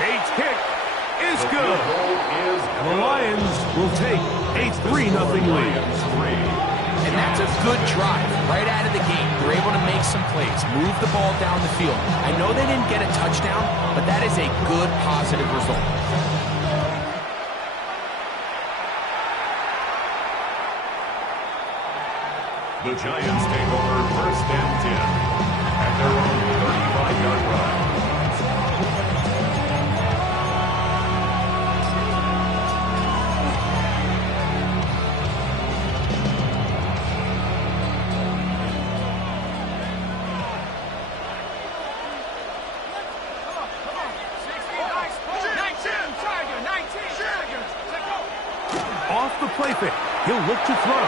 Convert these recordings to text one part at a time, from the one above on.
Bates' kick is good. And the Lions will take a 3-0 lead. And that's a good drive right out of the gate. They're able to make some plays, move the ball down the field. I know they didn't get a touchdown, but that is a good, positive result. The Giants take over 1st and 10 at their own 35-yard line. Off the play fake, he'll look to throw.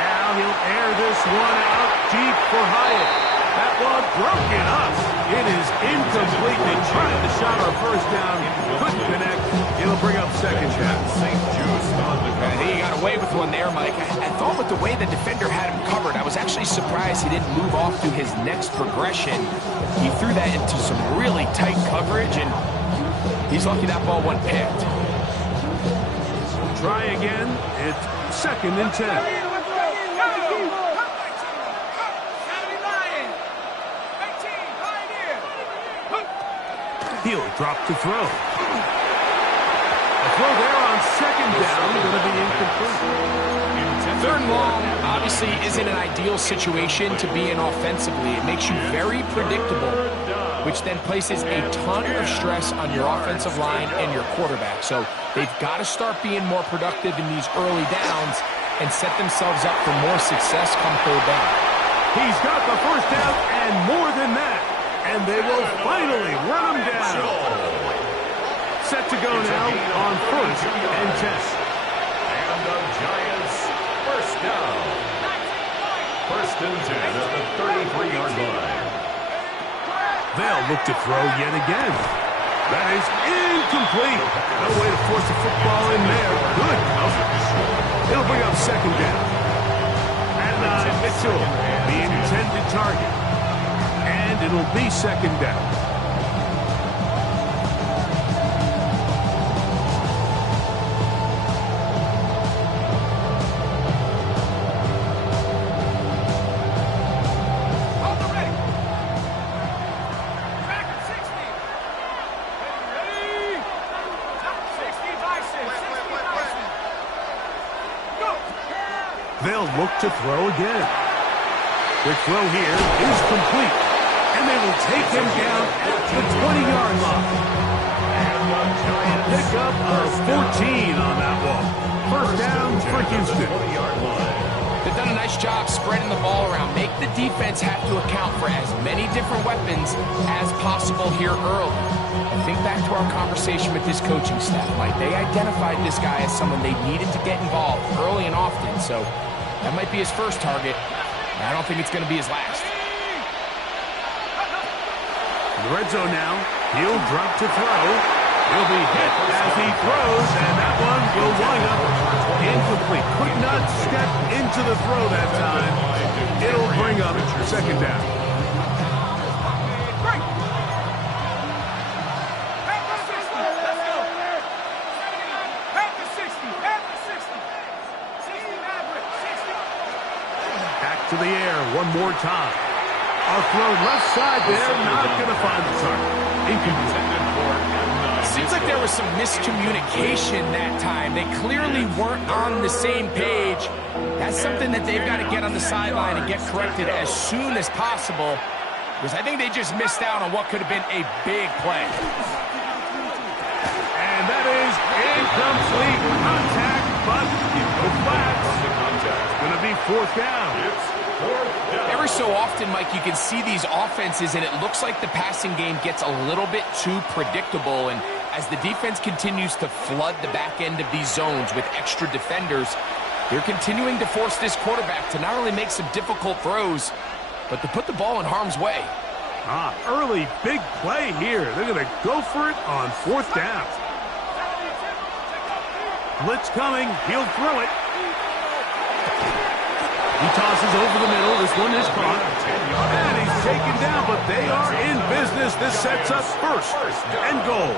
Now he'll air this one out deep for Hyatt. That one broken up. It is incomplete. They tried the shot on 1st down, couldn't connect. It'll bring up 2nd down. I think he got away with one there, Mike. I thought with the way the defender had him covered, I was actually surprised he didn't move off to his next progression. He threw that into some really tight coverage, and he's lucky that ball wasn't picked. Try again. It's 2nd and 10. He'll drop to throw. A throw there on 2nd down, going to be incomplete. 3rd and long obviously isn't an ideal situation to be in offensively. It makes you very predictable, which then places a ton of stress on your offensive line and your quarterback. So they've got to start being more productive in these early downs and set themselves up for more success come 3rd down. He's got the 1st down and more than that. And they will finally run him down. Set to go now on 1st and 10. And the Giants 1st down. 1st and 10 at the 33-yard line. They'll look to throw yet again. That is incomplete. No way to force the football in there. Good coverage. It'll bring up 2nd down. And Mitchell, the intended target. And it'll be 2nd down. They'll look to throw again. The throw here is complete. And they will take him down at the 20-yard line. A pickup of 14 on that one. 1st down for Houston. They've done a nice job spreading the ball around. Make the defense have to account for as many different weapons as possible here early. Think back to our conversation with this coaching staff, Mike. They identified this guy as someone they needed to get involved early and often. So that might be his 1st target. I don't think it's going to be his last. In the red zone now, he'll drop to throw. He'll be hit as he throws, and that one will wind up incomplete. Could not step into the throw that time. It'll bring up 2nd down. Back to the air one more time. A throw left side there, not going to find the target. Incomplete. Seems like there was some miscommunication that time. They clearly weren't on the same page. That's something that they've got to get on the sideline and get corrected as soon as possible, because I think they just missed out on what could have been a big play. And that is incomplete. Contact, but no flags. It's going to be 4th down. Every so often, Mike, you can see these offenses, and it looks like the passing game gets a little bit too predictable. And as the defense continues to flood the back end of these zones with extra defenders, they're continuing to force this quarterback to not only make some difficult throws, but to put the ball in harm's way. Early big play here. They're going to go for it on 4th down. Blitz coming. He'll throw it. He tosses over the middle. This one is caught. And he's taken down, but they are in business. This sets up 1st and goal.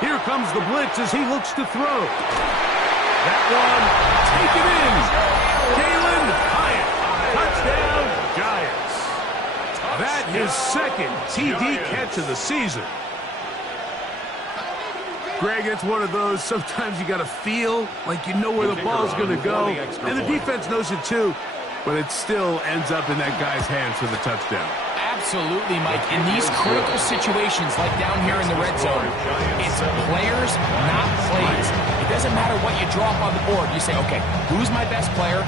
Here comes the blitz as he looks to throw. That one, taken in. Jalen Hyatt, touchdown, Giants. That his second TD catch of the season. Greg, it's one of those, sometimes you got to feel like you know where the ball's going to go. And the defense knows it too, but it still ends up in that guy's hands for the touchdown. Absolutely, Mike. In these critical situations, like down here in the red zone, it's players, not plays. It doesn't matter what you draw up on the board. You say, okay, who's my best player?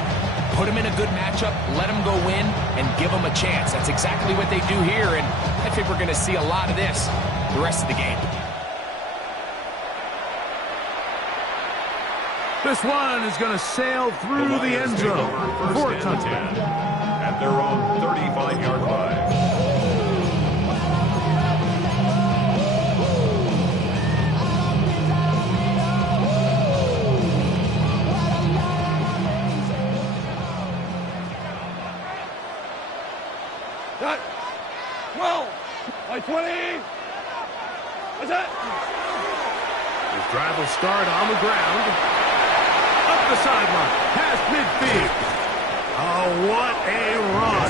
Put him in a good matchup, let him go win, and give him a chance. That's exactly what they do here, and I think we're going to see a lot of this the rest of the game. This one is going to sail through the end zone for a touchdown. At their own 35-yard line. Got 12 by 20. What's that? His drive will start on the ground. Up the sideline, past midfield. Oh, what a run.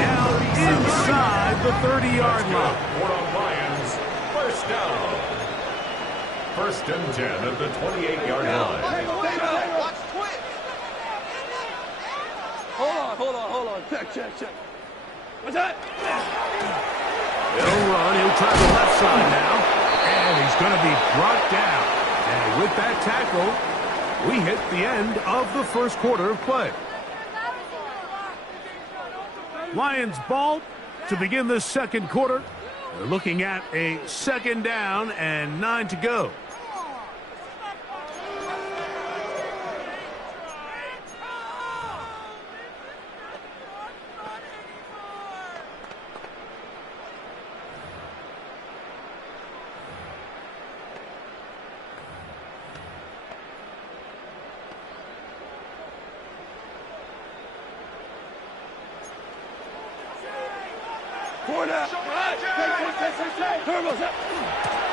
Down inside the 30-yard line. For the Lions, first down. First and 10 at the 28-yard line. Hold on. Check. What's that? He'll run. He'll try the left side now. And he's going to be brought down. And with that tackle, we hit the end of the first quarter of play. Lions ball to begin the second quarter. They're looking at a second down and 9 to go.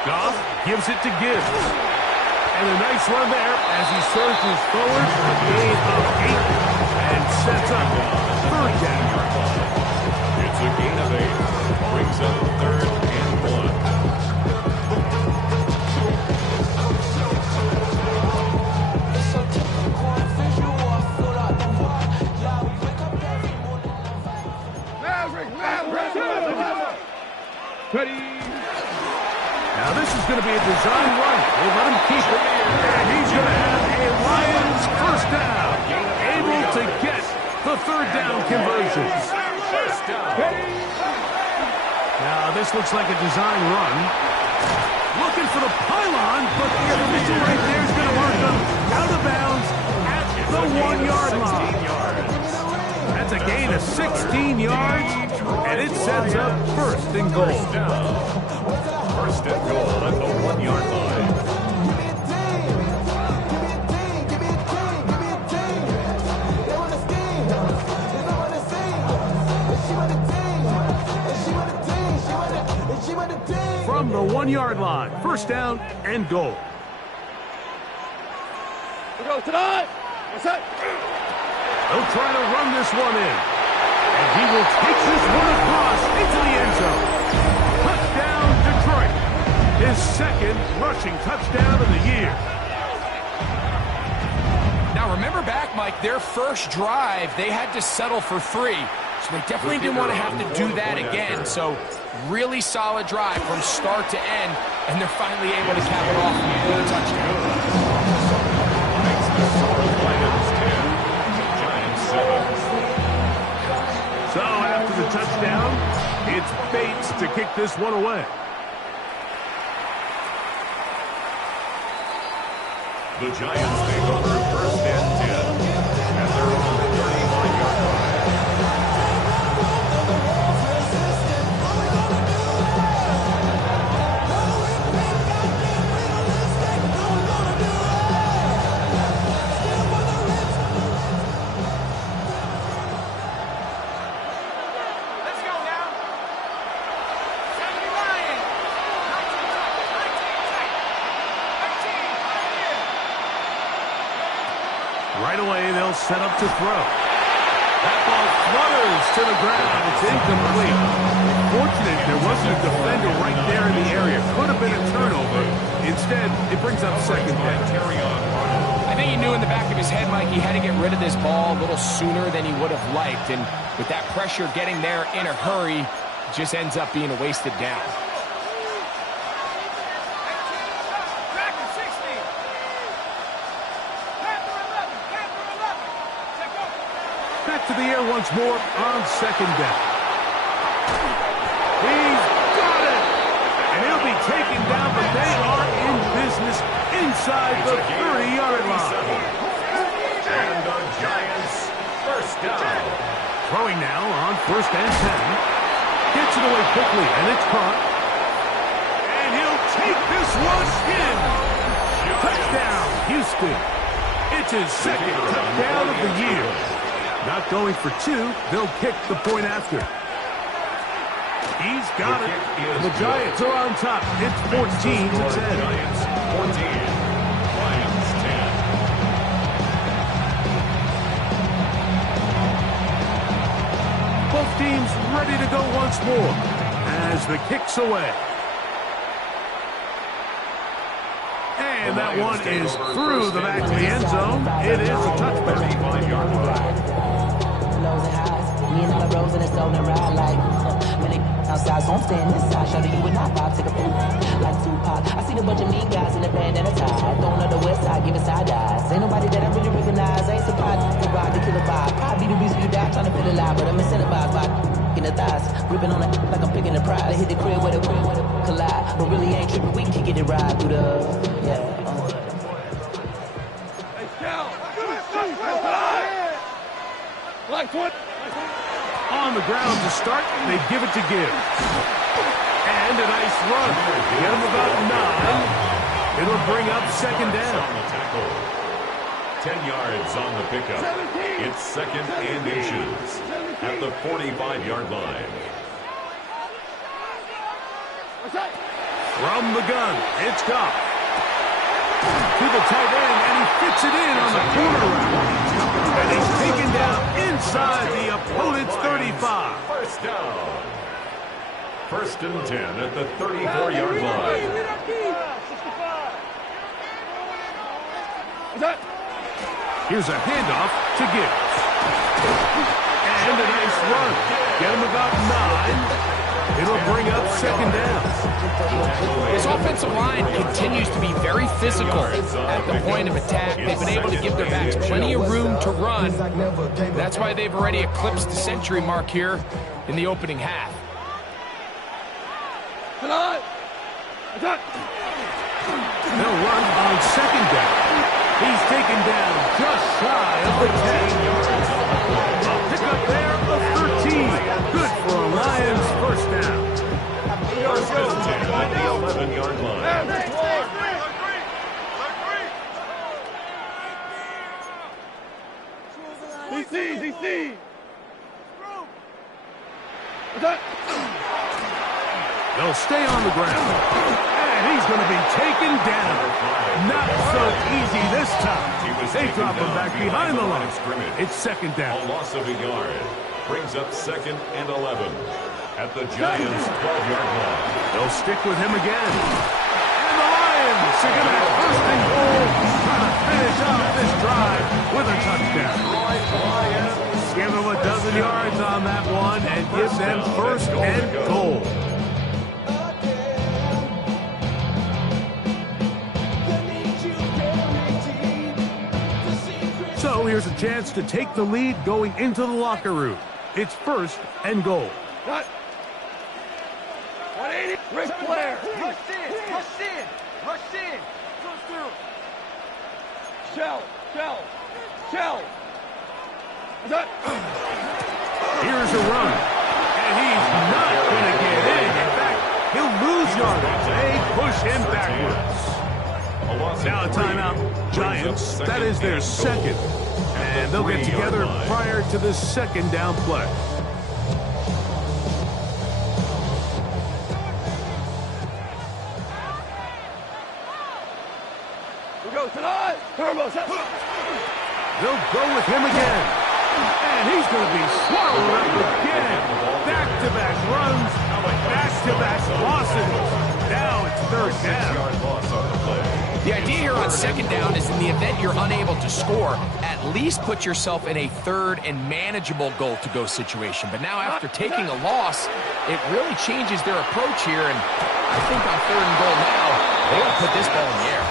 Goff gives it to Gibbs. And a nice run there as he surges forward, a gain of 8 and sets up third down. It's a gain of 8. Brings up third and 1. Ready. Now this is going to be a design run. We'll let him keep it. And he's going to have a Lions first down. Able to get the third down conversion. Now this looks like a design run. Looking for the pylon, but the official right there is going to mark him out of bounds at the 1-yard line. That's a gain of 16 yards, and it sets up first and goal. First and goal at the 1-yard line. From the 1-yard line, first down and goal. We go tonight. What's that? They'll try to run this one in. And he will take this one across into the end zone. Touchdown, Detroit. His second rushing touchdown of the year. Now remember back, Mike, their first drive, they had to settle for 3. So they definitely didn't want to have to do that again. So really solid drive from start to end. And they're finally able to cap it off with a touchdown. Makes the score Lions 10. Giants 7. So after the touchdown, it's Bates to kick this one away. The Giants take over first and 10 at their own 35-yard line. set up to throw. That ball flutters to the ground. It's incomplete. Fortunate there wasn't a defender right there in the area. Could have been a turnover. Instead, it brings up second down. I think he knew in the back of his head, Mike, he had to get rid of this ball a little sooner than he would have liked. And with that pressure getting there in a hurry, it just ends up being a wasted down. Back to the air once more on second down. He's got it! And he'll be taken down, but they are in business inside the 30-yard line. And the Giants first down. Throwing now on first and 10. Gets it away quickly, and it's caught. And he'll take this one in. Touchdown, Houston. It's his second touchdown of the year. Not going for two, they'll kick the point after. He's got it. The Giants are on top. It's 14-10. Giants 14. Lions 10. Both teams ready to go once more as the kick's away. And that one is through the back of the end zone. It is a touchback. 35-yard line. Lows and highs, me and all the roads in the zone and ride like many outside, so I'm staying inside. Show you and I vibe, take a poop like Tupac. I see the bunch of mean guys in the band and a tie. Throwing up the west side, giving side eyes. Ain't nobody that I really recognize. I ain't surprised to ride the killer vibe. I be the reason you die, trying to feel alive, but I'm incentivized by in the thighs, gripping on it like I'm picking the pride. I hit the crib with a collide, but really ain't tripping. We can get it right through the On the ground to start, they give it to Gibbs. And a nice run. Get him about 9. It'll bring up second down. On the tackle. 10 yards on the pickup. It's second and inches at the 45-yard line. From the gun, it's Kfav. To the tight end, and he fits it in on the corner route. And he's taken down inside the opponent's 35. First down. First and 10 at the 34-yard line. Here's a handoff to Gibbs. And a nice run. Get him about 9. It'll bring up second down. This offensive line continues to be very physical at the point of attack. They've been able to give their backs plenty of room to run. That's why they've already eclipsed the century mark here in the opening half. They'll run on second down. He's taken down just shy of the 10. A pickup there of 13. Good for a Lions first down. First and 10 at the 11-yard line. DC. They'll stay on the ground. And he's going to be taken down. Not so easy this time. They drop him back behind the line. It's second down. A loss of a yard brings up second and 11 at the Giants' 12-yard line. They'll stick with him again. And the Lions are going to have first and goal, trying to finish off this drive with a touchdown. Give them a dozen yards on that one and give them first and goal. So here's a chance to take the lead going into the locker room. It's first and goal. 180. Rick Flair. Rush in. Comes through. Shell. Here's a run. And he's not going to get in. In fact, he'll lose yardage. They push him backwards. Now a timeout. Giants. That is their second. And they'll get together prior to the second down play. We go tonight. Turbo. They'll go with him again. And he's going to be swallowed up again. Back-to-back runs, back-to-back losses. Now it's third down. The idea here on second down is in the event you're unable to score, at least put yourself in a third and manageable goal-to-go situation. But now after taking a loss, it really changes their approach here. And I think on third and goal now, they will put this ball in the air.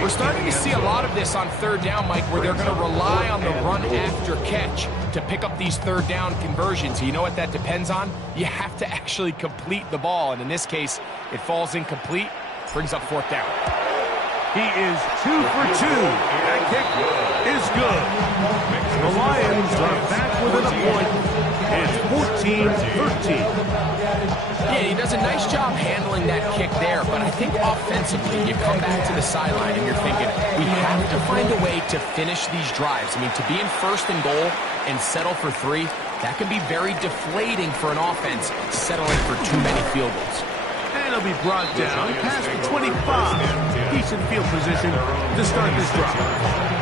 We're starting to see a lot of this on third down, Mike, where they're going to rely on the run after catch to pick up these third down conversions. You know what that depends on? You have to actually complete the ball. And in this case, it falls incomplete, brings up fourth down. He is 2 for 2. That kick is good. The Lions are back within a point. It's 14-13. Yeah, he does a nice job handling that kick there, but I think offensively, you come back to the sideline and you're thinking, we have to find a way to finish these drives. I mean, to be in first and goal and settle for 3, that can be very deflating for an offense, settling for too many field goals. And he'll be brought down past the 25. Decent field position to start this drive.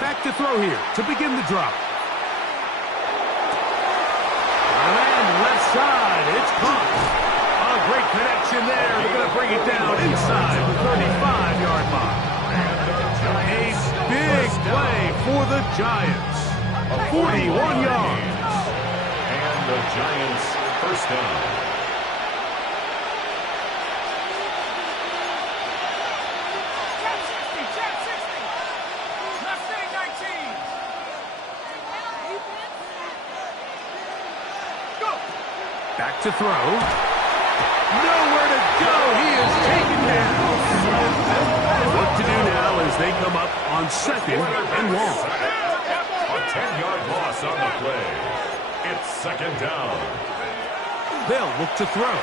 Back to throw here to begin the drop. And left side, it's caught. A great connection there. They're going to bring it down inside the 35-yard line. A big play for the Giants. 41 yards. And the Giants first down. Back to throw. Nowhere to go. He is taken down. What to do now as they come up on second and long. A 10-yard loss on the play. It's second down. They'll look to throw.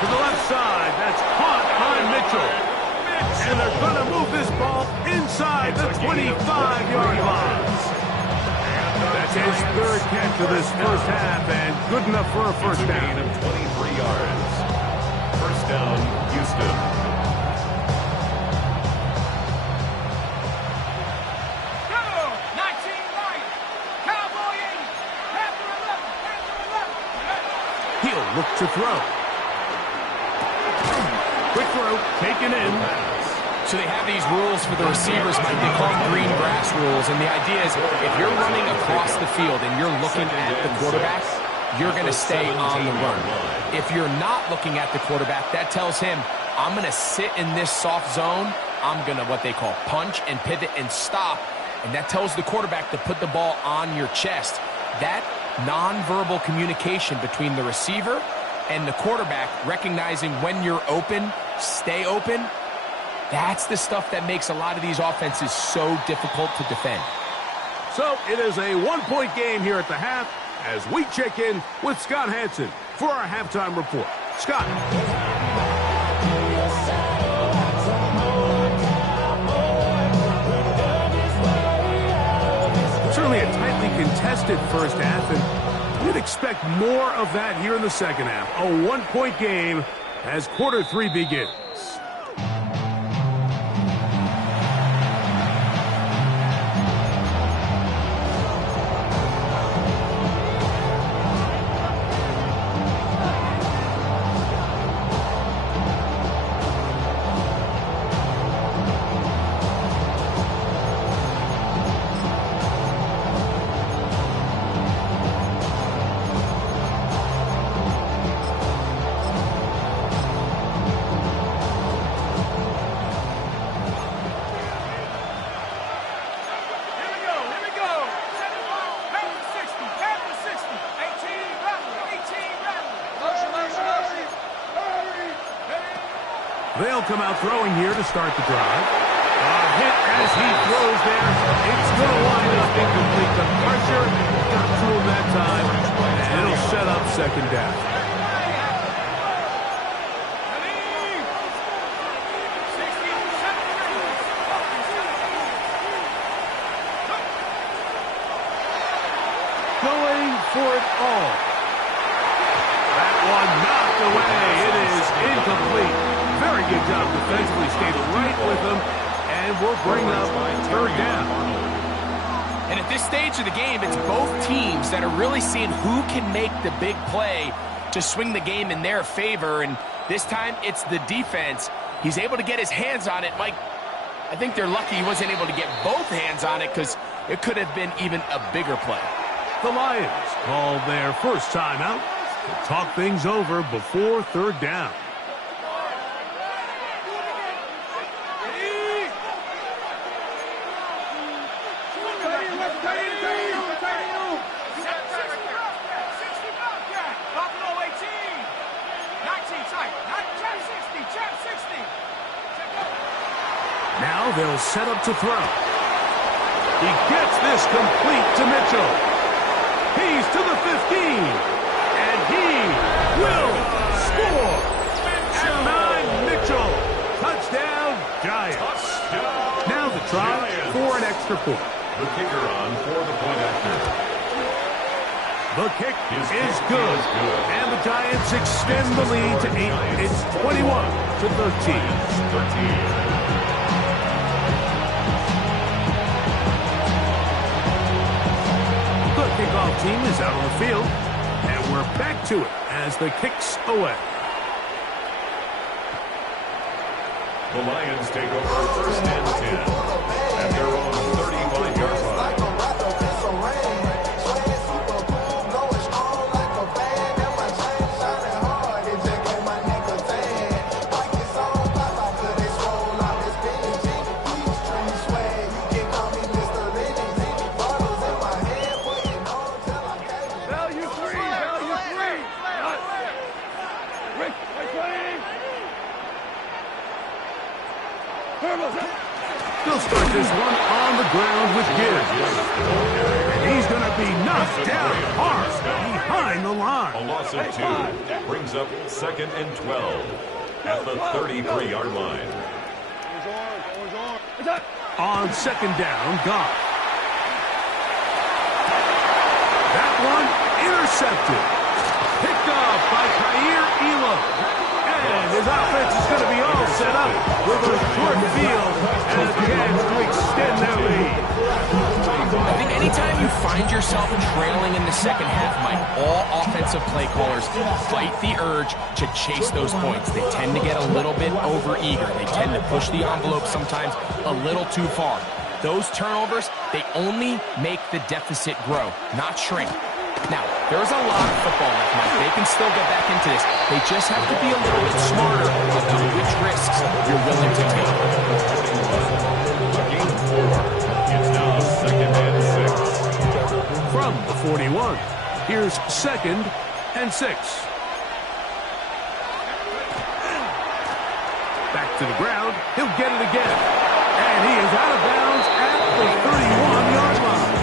To the left side. That's caught by Mitchell. And they're going to move this ball inside the 25-yard line. That's his third catch of this first half, and good enough for a first down. Of 23 yards. First down, Houston. Go! 19 right. Cowboy 80. Panther 11. He'll look to throw. Quick throw, taken in. So they have these rules for the receivers, Mike. They call them green grass rules. And the idea is if you're running across the field and you're looking at the quarterback, you're going to stay on the run. If you're not looking at the quarterback, that tells him, I'm going to sit in this soft zone. I'm going to what they call punch and pivot and stop. And that tells the quarterback to put the ball on your chest. That nonverbal communication between the receiver and the quarterback, recognizing when you're open, stay open, that's the stuff that makes a lot of these offenses so difficult to defend. So it is a one-point game here at the half as we check in with Scott Hansen for our halftime report. Scott. Certainly a tightly contested first half, and you'd expect more of that here in the second half. A one-point game as quarter 3 begins. They'll come out throwing here to start the drive. Hit as he throws there. It's going to wind up incomplete. The pressure got to him that time, and it'll set up second down. Going for it all. That one knocked away. It is incomplete. Very good job defensively. Stayed right with him, and we'll bring up third down. And at this stage of the game, it's both teams that are really seeing who can make the big play to swing the game in their favor. And this time, it's the defense. He's able to get his hands on it. Mike, I think they're lucky he wasn't able to get both hands on it because it could have been even a bigger play. The Lions call their first timeout to talk things over before third down. Now they'll set up to throw. He gets this complete to Mitchell. He's to the 15, and he will score. At 9, Mitchell. Touchdown, Giants. Now the try for an extra point. The kicker on for the point after. The kick is good, and the Giants extend the lead to 8. It's 21-13. The kickoff team is out on the field, and we're back to it as the kick's away. The Lions take over first and 10 at their own 35-yard line. They'll start this one on the ground with Gibbs. And he's going to be knocked down hard behind the line. A loss of 2 brings up second and 12 at the 33-yard line. On second down, Goff. That one intercepted. Picked off by Khair Elam. And his offense is going to be all set up with a short field and a chance to extend their lead. I think anytime you find yourself trailing in the second half, Mike, all offensive play callers fight the urge to chase those points. They tend to get a little bit overeager. They tend to push the envelope sometimes a little too far. Those turnovers, they only make the deficit grow, not shrink. Now, there's a lot of football left, Mike. They can still get back into this. They just have to be a little bit smarter about which risks you're willing to take. Game 4. It's now second and 6. From the 41, here's second and 6. Back to the ground. He'll get it again. And he is out of bounds at the 31-yard line.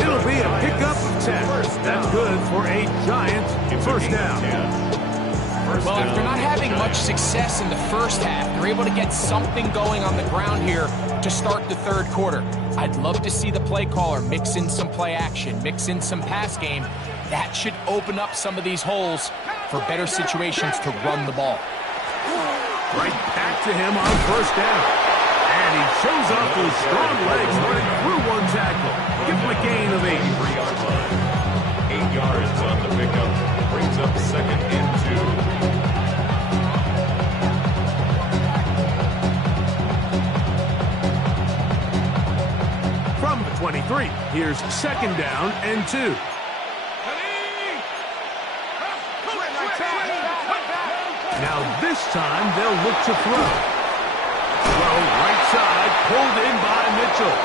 It'll be a pickup of 10. That's good for a Giants first down. Well, after not having much success in the first half, they're able to get something going on the ground here to start the third quarter. I'd love to see the play caller mix in some play action, mix in some pass game. That should open up some of these holes for better situations to run the ball. Right back to him on first down. And he shows up with strong legs running through one tackle. Give him a gain of 8. 3-yard line. 8 yards on the pickup. Brings up second and 2. From the 23, here's second down and 2. Now this time they'll look to throw. Throw right side, pulled in by Mitchell.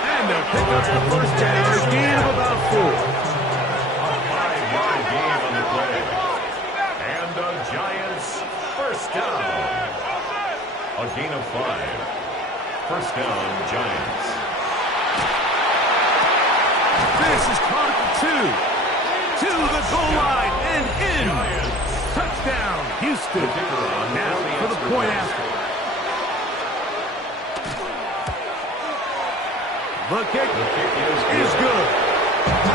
And they'll pick up the first down, a gain of about 4. A 5-yard gain on the play. And the Giants first down. First down, Giants. This is caught at 2. To the goal line and in. Touchdown, Houston. Now for the point after. The kick is good.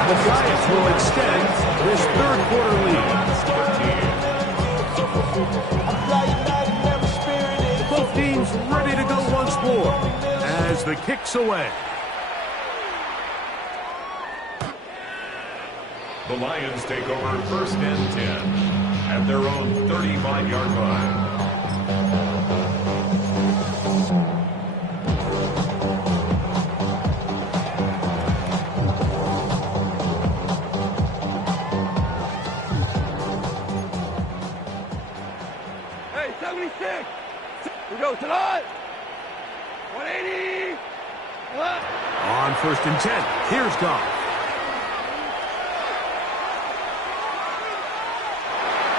The Giants will extend this third quarter lead. Both teams ready to go once more as the kick's away. The Lions take over first and 10 at their own 35-yard line. Hey, 76. We go to the 180. On first and 10, here's Goff.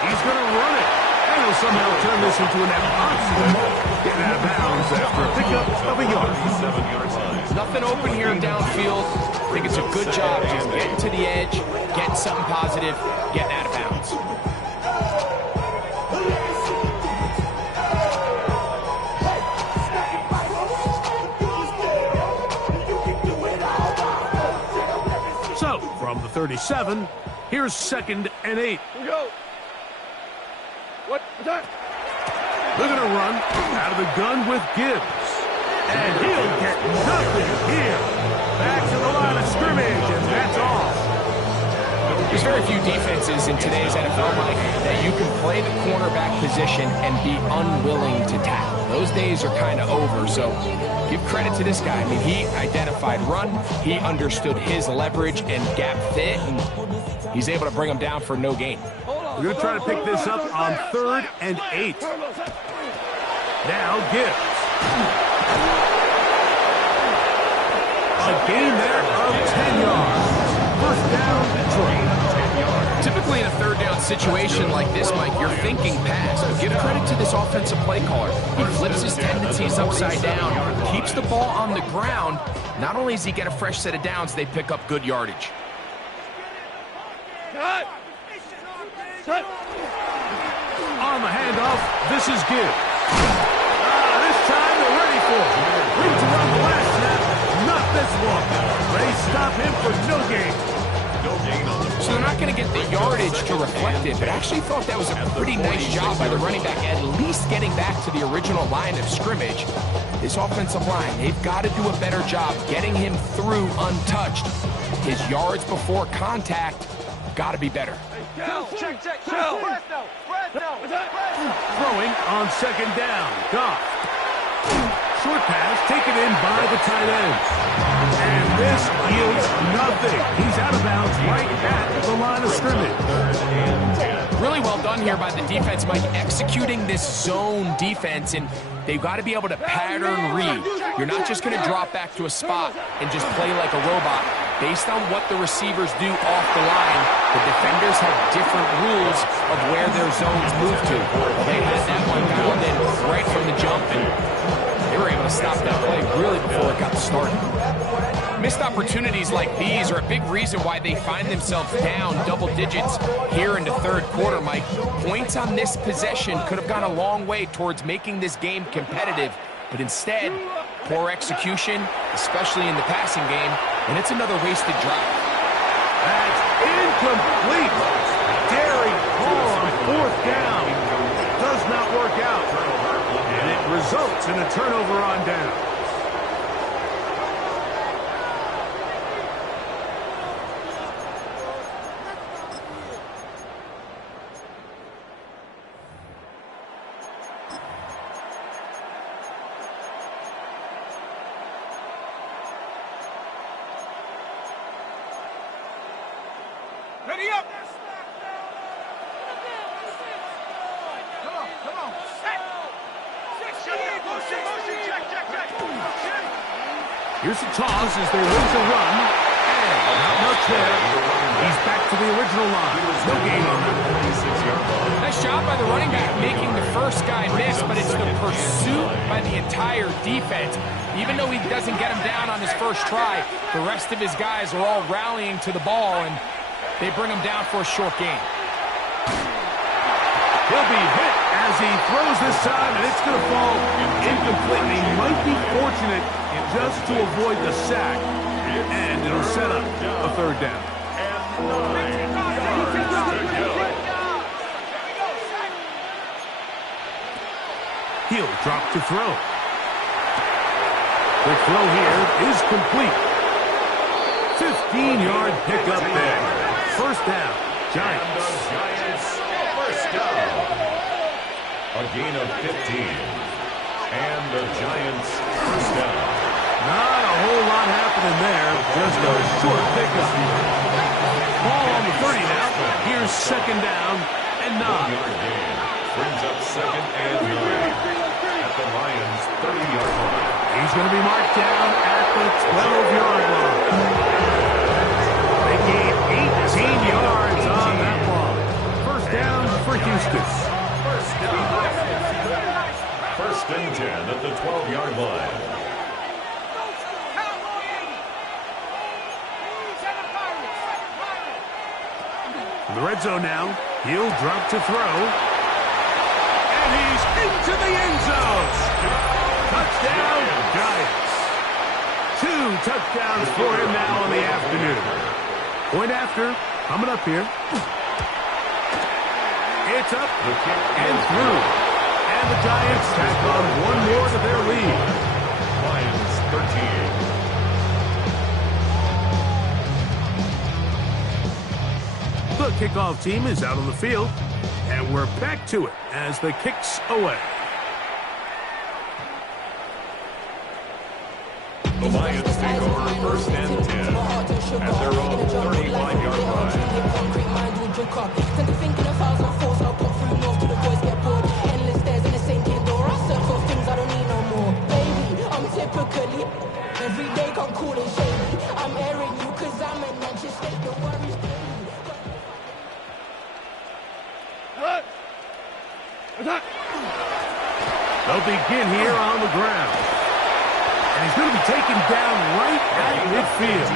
He's going to run it. And he'll somehow turn this into an accident. Getting out of bounds after a pickup of a yard. 37-yard line. Nothing open here downfield. I think it's a good job just getting to the edge, getting something positive, getting out of bounds. So, from the 37, here's second and 8. We go. What? That? They're going to run out of the gun with Gibbs. And he'll get nothing here. Back to the line of scrimmage, and that's all. There's very few defenses in today's NFL, Mike, that you can play the cornerback position and be unwilling to tackle. Those days are kind of over, so give credit to this guy. I mean, he identified run, he understood his leverage and gap fit, and he's able to bring him down for no gain. We're going to try to pick this up on third and 8. Now Gibbs. A gain there of 10 yards. First down, Detroit. Typically in a third down situation like this, Mike, you're thinking pass. But give credit to this offensive play caller. He flips his tendencies upside down, keeps the ball on the ground. Not only does he get a fresh set of downs, they pick up good yardage. Cut. Cut. On the handoff, this is Gibbs. This time they're ready for it. Ready to run the last snap, not this one. They stop him for no gain. So they're not going to get the yardage to reflect it, but I actually thought that was a pretty nice job by the running back, at least getting back to the original line of scrimmage. This offensive line, they've got to do a better job getting him through untouched. His yards before contact got to be better. Check. Throwing on second down. Goff. Short pass taken in by the tight end. And this yields nothing. He's out of bounds right at the line of scrimmage. Really well done here by the defense, Mike, executing this zone defense, and they've got to be able to pattern read. You're not just going to drop back to a spot and just play like a robot. Based on what the receivers do off the line, the defenders have different rules of where their zones move to. They had that one going in right from the jump, and they were able to stop that play really before it got started. Missed opportunities like these are a big reason why they find themselves down double digits here in the third quarter, Mike. Points on this possession could have gone a long way towards making this game competitive, but instead, poor execution, especially in the passing game, and it's another wasted drive. That's incomplete. Daring call on fourth down. Does not work out. And it results in a turnover on down. Ready up. Come on. Set. Motion. Check. Here's the toss as they look to run. And not much there. He's back to the original line. No gain on that. Nice job by the running back making the first guy miss, but it's the pursuit by the entire defense. Even though he doesn't get him down on his first try, the rest of his guys are all rallying to the ball, and they bring him down for a short gain. He'll be hit as he throws this time, and it's going to fall incomplete. He might be fortunate just to avoid the sack, and it'll set up a third down. He'll drop to throw. The throw here is complete. 15-yard pickup there. First down, Giants. First down. A gain of 15. And the Giants first down. Not a whole lot happening there. Just a short pickup. Ball on the 30 now. Here's second down and 9. Brings up second and 9 at the Lions' 30-yard line. He's going to be marked down at the 12-yard line. They gained 18 yards on that ball. First down for Houston. First and 10 at the 12-yard line. In the red zone now. He'll drop to throw. And he's into the end zone. Touchdown, Giants. 2 touchdowns for him now in the afternoon. Point after, coming up here. It's up and through. And the Giants tack on one more to their lead. Lions 13. The kickoff team is out on the field, and we're back to it as the kick's away. The Lions take over first and 10 at their own 35-yard every day come cool and shady. I'm airing you cause I'm an anxious state. The worries They'll begin here on the ground. And he's going to be taken down right at midfield.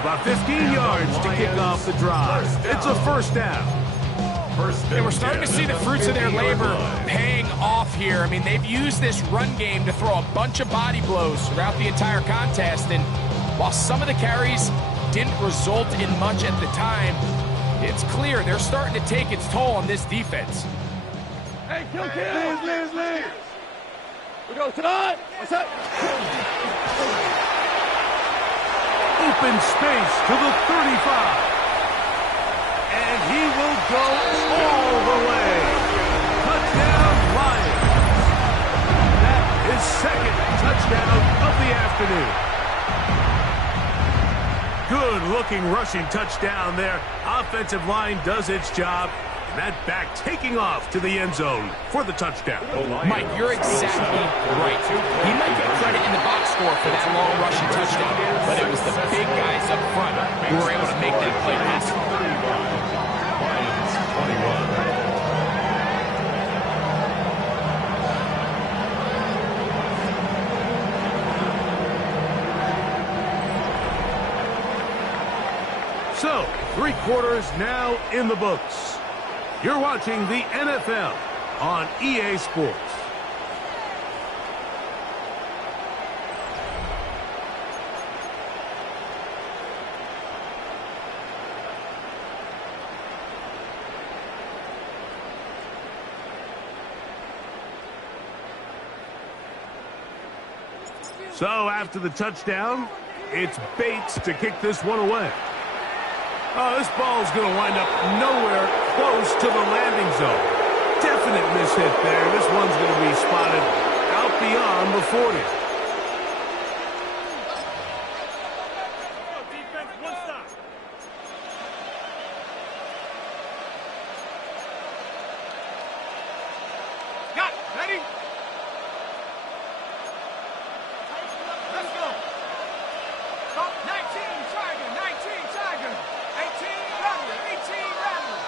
About 15 yards to kick off the drive. It's a first down. And we're starting to see the fruits of their labor paying off here. I mean, they've used this run game to throw a bunch of body blows throughout the entire contest. And while some of the carries didn't result in much at the time, it's clear they're starting to take its toll on this defense. Hey, kill, Liz. We go, Todd. What's up? Open space to the 35. And he will go all the way. Touchdown, Lions. That is second touchdown of the afternoon. Good-looking rushing touchdown there. Offensive line does its job. That back taking off to the end zone for the touchdown. Mike, you're exactly right. He might get credit in the box score for that long rushing touchdown, but it was the big guys up front who were able to make that play happen. So, 3 quarters now in the books. You're watching the NFL on EA Sports. So after the touchdown, it's Bates to kick this one away. Oh, this ball's going to wind up nowhere close to the landing zone. Definite mishit there. This one's going to be spotted out beyond the 40. Defense, one stop. Got it. Ready? Let's go. Stop. 19, Tiger. 19, Tiger. 18, Rattler. 18, Rattler.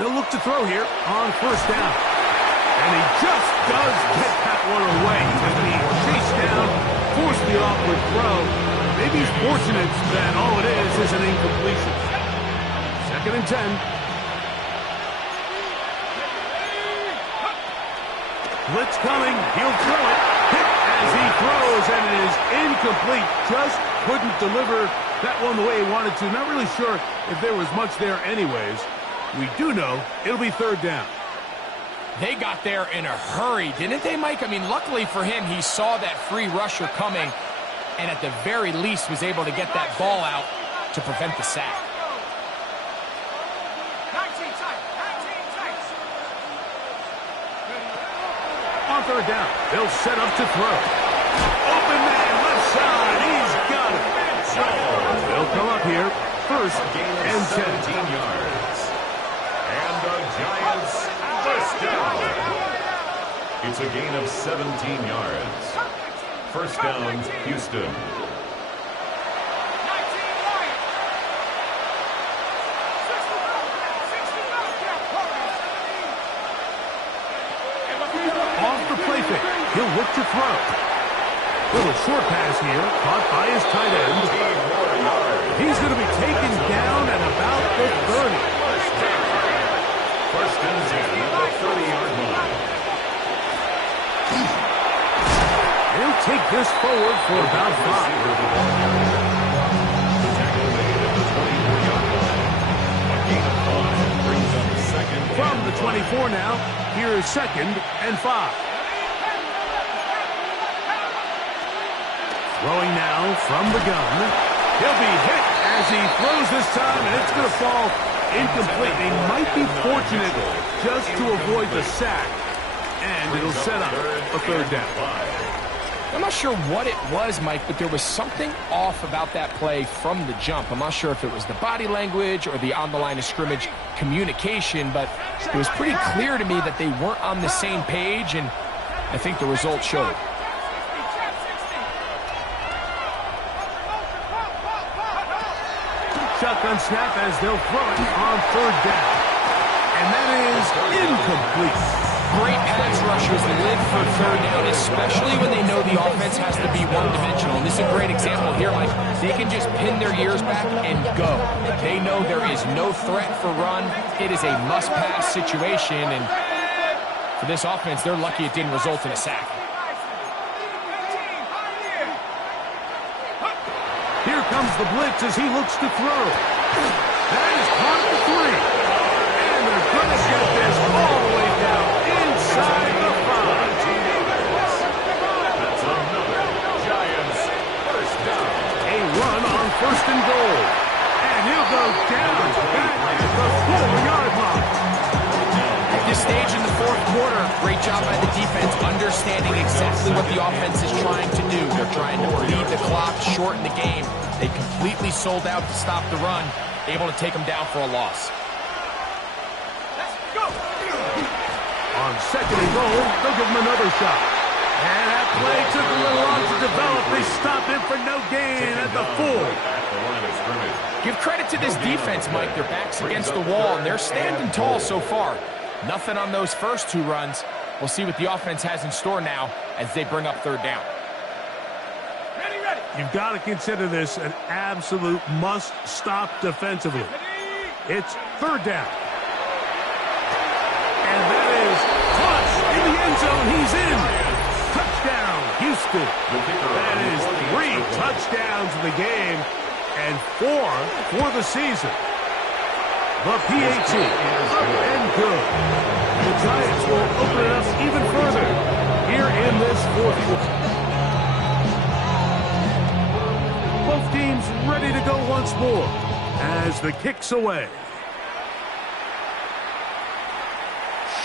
They'll look to throw here on first down. And he just does get that one away. He's being chased down, forced the awkward throw. Maybe he's fortunate that all it is an incompletion. 2nd and 10. Blitz coming. He'll throw it. Hit as he throws, and it is incomplete. Just couldn't deliver that one the way he wanted to. Not really sure if there was much there anyways. We do know it'll be 3rd down. They got there in a hurry, didn't they, Mike? I mean, luckily for him, he saw that free rusher coming and at the very least was able to get that ball out to prevent the sack. 19 tight. On 3rd down, they'll set up to throw. Open man, left side, he's got it. They'll come up here, 1st and 10. 17 yards. And the Giants first down. It's a gain of 17 yards. First down, Houston. Off the play fake, he'll look to throw. Little short pass here, caught by his tight end. He's going to be taken down at about the 30. First and 10 at the 30-yard line. He'll take this forward for about 5. The tackle made at the 24-yard line. A gain of 5 brings up 2nd. From the 24 now, here is 2nd and 5. Throwing now from the gun. He'll be hit as he throws this time, and it's going to fall incomplete. They might be fortunate just to avoid the sack, and it'll set up a 3rd down. I'm not sure what it was, Mike, but there was something off about that play from the jump. I'm not sure if it was the body language or the on-the-line of scrimmage communication, but it was pretty clear to me that they weren't on the same page, and I think the result showed. Shotgun snap as they'll throw it on 3rd down. And that is incomplete. Great pass rushers live for 3rd down, especially when they know the offense has to be one-dimensional. And this is a great example here, Mike. They can just pin their ears back and go. They know there is no threat for run. It is a must-pass situation, and for this offense, they're lucky it didn't result in a sack. Here comes the blitz as he looks to throw. That is caught at the 3. And they're going to get this all the way down inside the 5. That's another Giants first down. A run on 1st and goal. And he'll go down back at the 4-yard line. At this stage in the 4th quarter, great job by the defense understanding exactly what the offense is trying to do. They're trying to bleed the clock, shorten the game. They completely sold out to stop the run, able to take them down for a loss. Let's go. On 2nd and goal, they'll give him another shot. And that play took a little long to develop. They stopped him for no gain at the 4. Give credit to this defense, Mike. Their back's against the wall, and they're standing tall so far. Nothing on those first 2 runs. We'll see what the offense has in store now as they bring up 3rd down. Ready. You've got to consider this an absolute must-stop defensively. It's 3rd down. And that is caught in the end zone. He's in. Touchdown, Houston. That is 3 touchdowns in the game and 4 for the season. The PAT up and good. The Giants will open it up even further here in this 4th quarter. Both teams ready to go once more as the kick's away.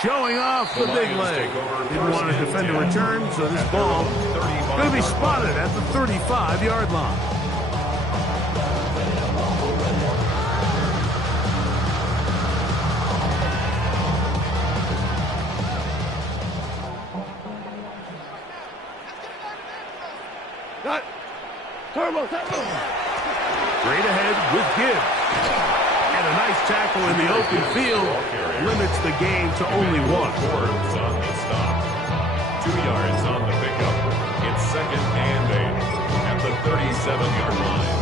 Showing off the big leg. Didn't want to defend a return, so this ball going to be spotted at the 35-yard line. Turbo. Straight ahead with Gibbs. And a nice tackle in the open field limits the game to only 1. Forbes on the stop. 2 yards on the pickup. It's 2nd and 8 at the 37-yard line.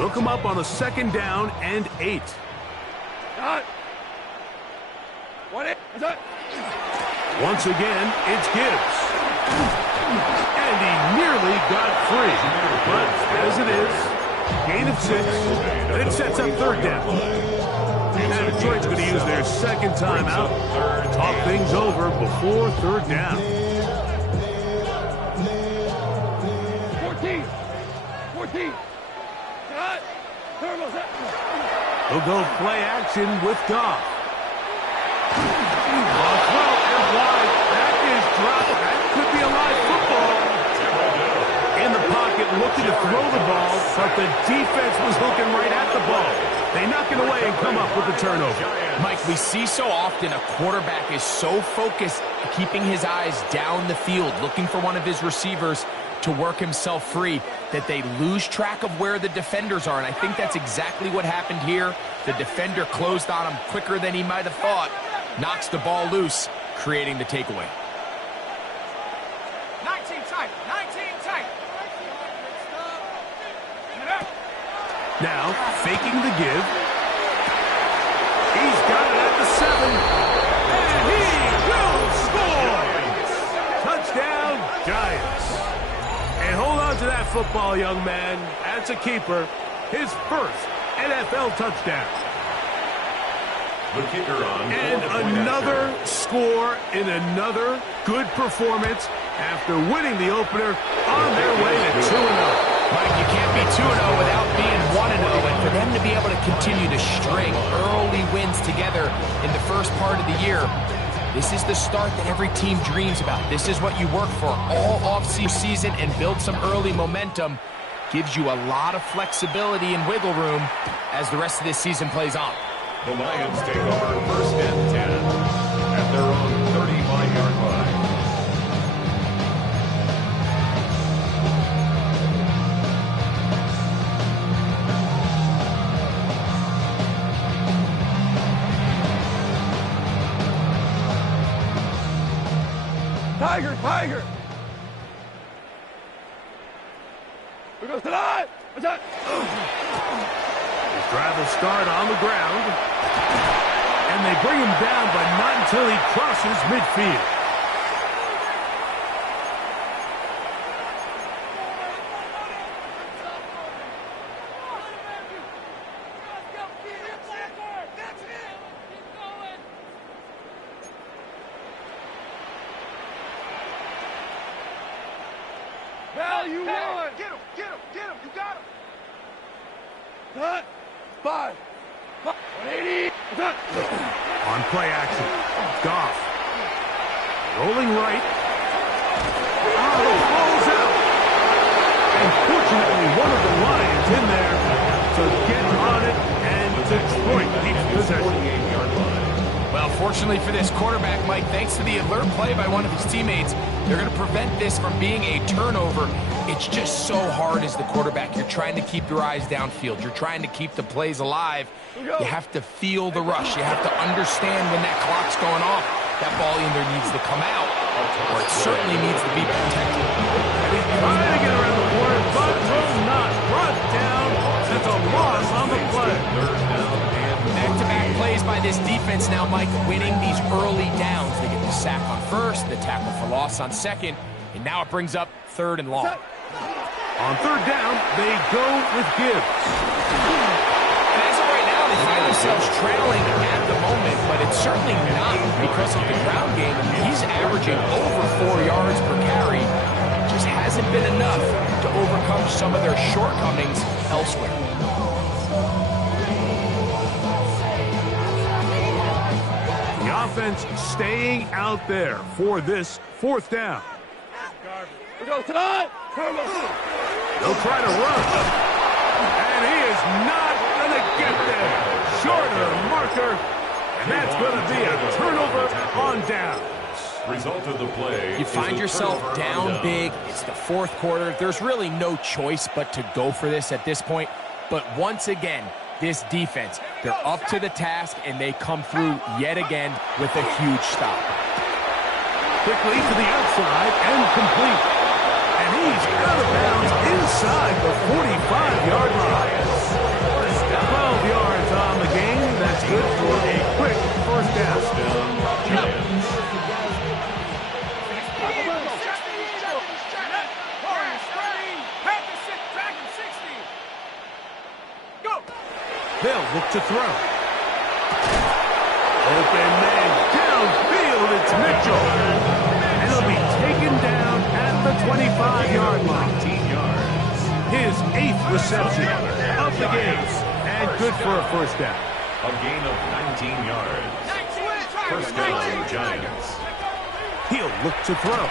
Look him up on a 2nd down and 8. Once again, it's Gibbs. And he nearly got free. But as it is, gain of 6, and it sets up 3rd down. And Detroit's going to use their 2nd timeout. Talk things over before 3rd down. 14. He'll go play action with Goff. 12 and wide. That is dropped. That could be a live football. In the pocket, looking to throw the ball, but the defense was looking right at the ball. They knock it away and come up with the turnover. Mike, we see so often a quarterback is so focused, keeping his eyes down the field, looking for one of his receivers to work himself free, that they lose track of where the defenders are. And I think that's exactly what happened here. The defender closed on him quicker than he might have thought. Knocks the ball loose, creating the takeaway. 19 tight. Now, faking the give. He's got it at the 7. And he will score! Touchdown, Giants. And hold on to that football, young man. That's a keeper. His first NFL touchdown. The kicker on. And another score in another good performance after winning the opener on their way to 2-0. Mike, you can't be 2-0 without being 1-0, and for them to be able to continue to string early wins together in the first part of the year, this is the start that every team dreams about. This is what you work for all off-season and build some early momentum. Gives you a lot of flexibility and wiggle room as the rest of this season plays on. The Lions take over 1st and 10 at their own 35-yard line. Tiger. We go tonight. What's that? His drive will start on the ground. And they bring him down, but not until he crosses midfield. You won. Get him. You got him. Cut. 5. 180. Cut. On play action, Goff. Rolling right. Falls out. And fortunately, one of the Lions in there to get on it, and Detroit keeps possession. Well, fortunately for this quarterback, Mike, thanks to the alert play by one of his teammates, they're going to prevent this from being a turnover. It's just so hard as the quarterback. You're trying to keep your eyes downfield. You're trying to keep the plays alive. You have to feel the rush. You have to understand when that clock's going off. That ball either needs to come out, or it certainly needs to be protected. He's trying to get around the board, but will not. Brought down. That's a loss on the play. Back-to-back plays by this defense now, Mike, winning these early downs. They get the sack on first, the tackle for loss on second, and now it brings up 3rd and long. On 3rd down, they go with Gibbs. And as of right now, they find themselves trailing at the moment, but it's certainly not because of the ground game. I mean, he's averaging over 4 yards per carry. It just hasn't been enough to overcome some of their shortcomings elsewhere. The offense staying out there for this 4th down. We go tonight. They'll try to run. And he is not going to get there. Shorter marker. And that's going to be a turnover on down. Result of the play. You find yourself down big. It's the fourth quarter. There's really no choice but to go for this at this point. But once again, this defense, they're up to the task, and they come through yet again with a huge stop. Quickly to the outside and complete. And he's out of bounds inside the 45-yard line. 12 yards on the game. That's good for a quick first down. They'll look to throw. Open man downfield. It's Mitchell. And he'll be taken down at the 25-yard line. 19 yards. His 8th reception of the game. And good for a first down. A gain of 19 yards. First down, Giants. He'll look to throw.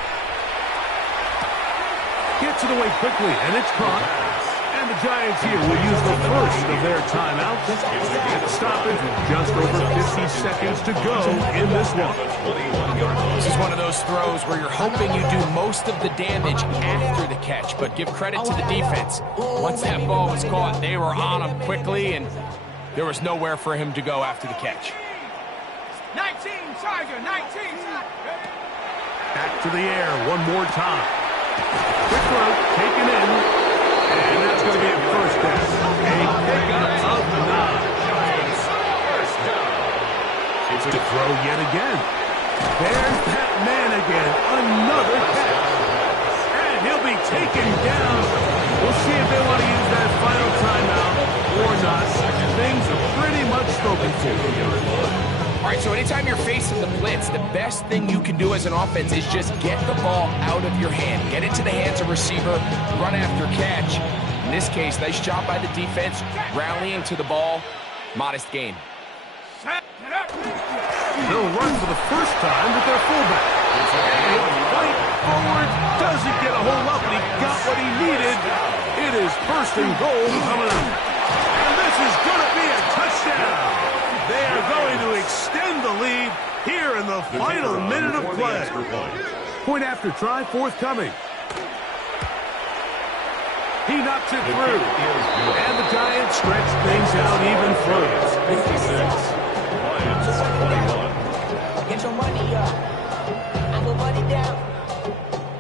Gets it away quickly, and it's caught. And the Giants here will use the first of their timeouts. Stoppage with just over 50 seconds to go in this one. This is one of those throws where you're hoping you do most of the damage after the catch, but give credit to the defense. Once that ball was caught, they were on him quickly, and there was nowhere for him to go after the catch. 19, Tiger, 19. Back to the air one more time. Quick throw, taken in. And that's going to be a first down. A pickup of 9. It's to throw yet again. There's that man again. Another catch. And he'll be taken down. We'll see if they want to use that final timeout or not. Things are pretty much spoken to. All right, so anytime you're facing the blitz, the best thing you can do as an offense is just get the ball out of your hand. Get it to the hands of receiver, run after catch. In this case, nice job by the defense, rallying to the ball. Modest gain. They'll run for the first time with their fullback. And he'll fight forward. Doesn't get a whole lot, but he got what he needed. It is first and goal coming up. And this is going to be a touchdown. They are going to extend the lead here in the final minute of play. Point after try forthcoming. He knocks it through. And the Giants stretch things out even further. 56, Lions 21. Get your money up. I go money down.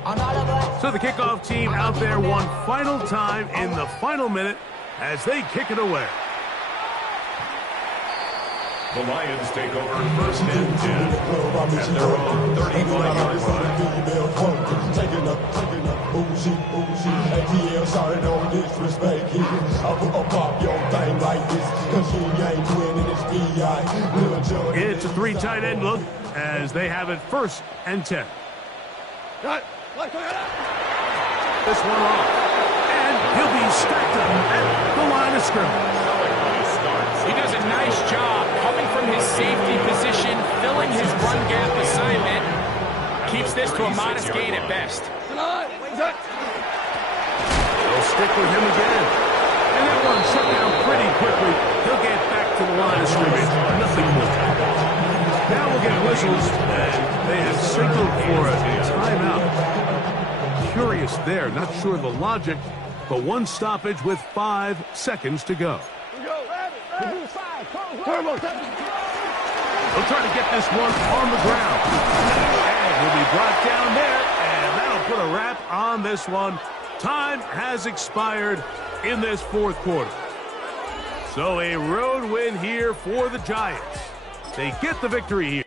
On all of us. So the kickoff team out there one final time in the final minute as they kick it away. The Lions take over first and 10 at their own 35-yard line. Taking up, ATL, sorry, don't disrespect here. I put pop your thing like this, cause you ain't winning this BI. It's a 3 tight end look as they have it first and 10. This one off. And he'll be stacked up at the line of scrimmage. He does a nice job coming from his safety position, filling his run gap assignment. Keeps this to a modest gain at best. They'll stick with him again. And that one shut down pretty quickly. He'll get back to the line of scrimmage. Nothing more. Now we'll get whistles, and they have signaled for a timeout. Curious there, not sure the logic, but one stoppage with 5 seconds to go. They'll try to get this one on the ground. And he'll be brought down there, and that'll put a wrap on this one. Time has expired in this fourth quarter. So a road win here for the Giants. They get the victory here.